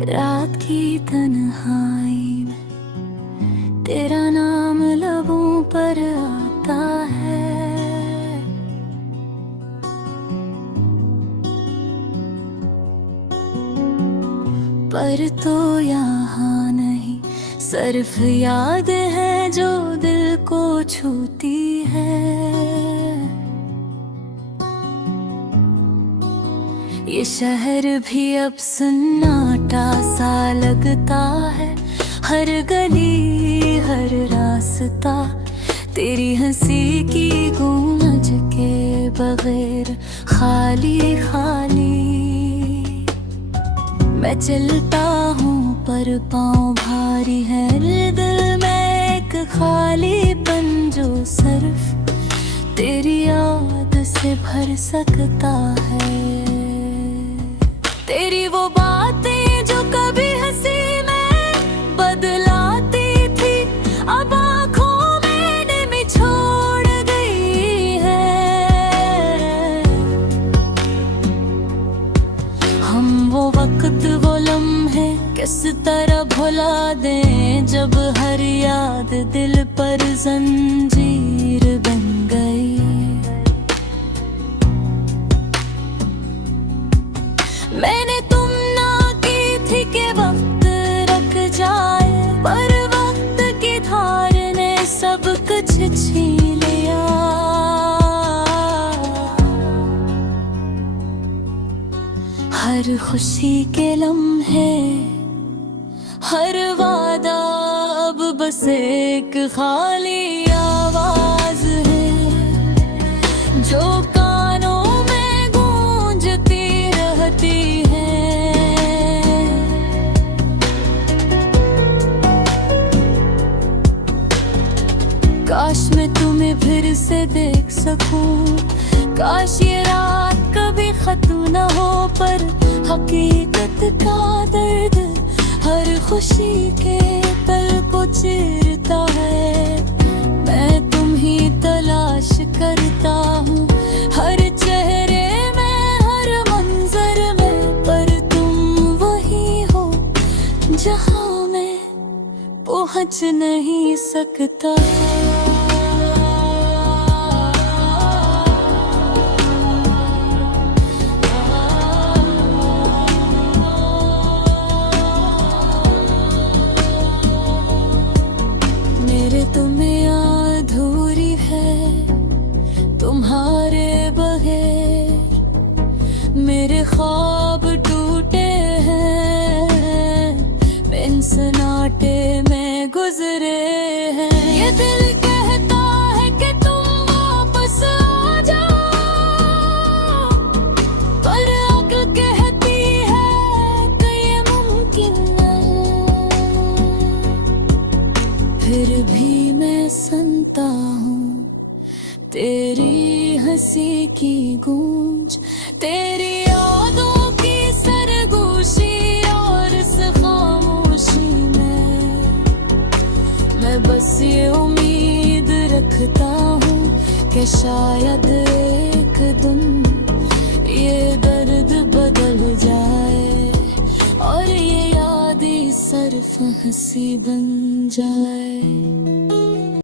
रात की तन्हाई में तेरा नाम लबों पर आता है। पर तो यहाँ नहीं, सिर्फ याद है जो दिल को छूती है। ये शहर भी अब सन्नाटा सा लगता है, हर गली हर रास्ता तेरी हंसी की गूंज के बगैर खाली खाली। मैं चलता हूँ पर पाँव भारी है, दिल में एक खालीपन जो सिर्फ तेरी याद से भर सकता है। तेरी वो बातें जो कभी हंसी में बदलाती थी, अब आँखों में नमी छोड़ गई है। हम वो वक्त वो लम्हे किस तरह भुला दें, जब हर याद दिल पर जंजीर बन गई। मैंने तुम ना की थी कि वक्त रख जाए, पर वक्त की धार ने सब कुछ छीन लिया। हर खुशी के लम्हे, हर वादा अब बस एक खाली आवाज है, जो कानों में गूंजती रहती है। काश मैं तुम्हें फिर से देख सकूं, काश ये रात कभी खत्म न हो, पर हकीकत का दर्द हर खुशी के पल को चीरता है। मैं तुम ही तलाश करता हूँ, हर चेहरे में हर मंजर में, पर तुम वही हो जहाँ मैं पहुँच नहीं सकता। तुम्हें अधूरी है तुम्हारे बगैर, मेरे ख्वाब टूटे हैं, बिन सन्नाटे में गुजरे हैं। ये दिल कहता है कि तुम वापस आ जाओ, पर अक्ल कहती है कि ये मुमकिन नहीं। फिर भी मैं सुनता हूँ तेरी हंसी की गूंज, तेरी यादों की सरगोशी, और इस खामोशी में मैं बस ये उम्मीद रखता हूँ कि शायद एक दिन ये दर्द बदल जाए, और ये याद ही सिर्फ हंसी बन जाए।